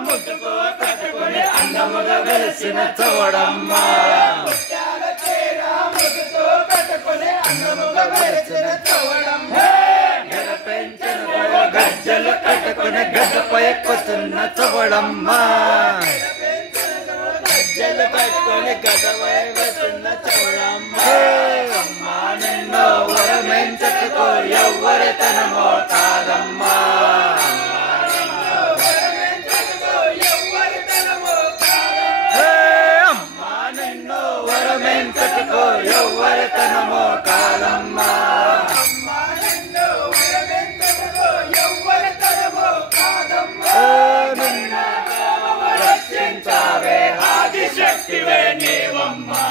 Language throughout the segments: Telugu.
ముట్టుకో కట్టుకొని అందముగా వెలిసిన చవడమ్మ గజ్జలు కట్టుకొని గడ్డపై ఎక్కుతున్న చవడమ్మ గజ్జలు కట్టుకొని గడ్డపై ఎక్కుతున్న చవడమ్మ అమ్మా నిన్నో వరమెంచుకో ఎవ్వరి తనమో కాదమ్మా ఎవ్వరి తనమో కాదమ్మా రక్షించావే ఆదిశక్తివే నీవమ్మా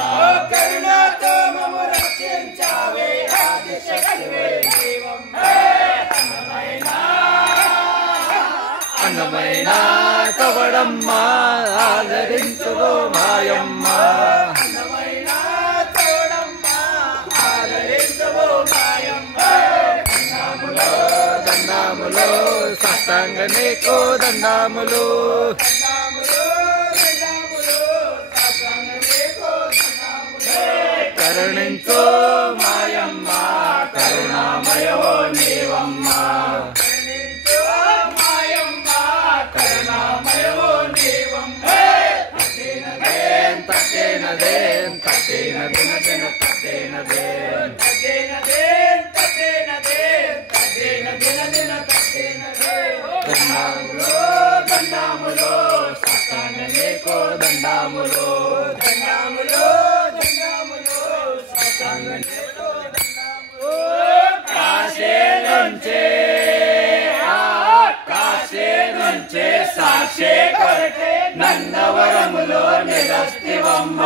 కరుణాతో మమ్ము రక్షించావే ఆదిశక్తివే నీవమ్మా అందమైన చవడమ్మ ఆదరించుకో మాయమ్మ దండాములు సత్సంగ నీకు దండాములు కరుణించు మాయమ్మ కరుణామయో నీవమ్మ కరుణామయో నీవమ్మ తక్కినదే దండాములు సత్సంగ నీకు దండాములు సత్సంగ నీకు కాశీ నుంచి సాక్షి కొరటే నందవరములో నిలస్తివమ్మ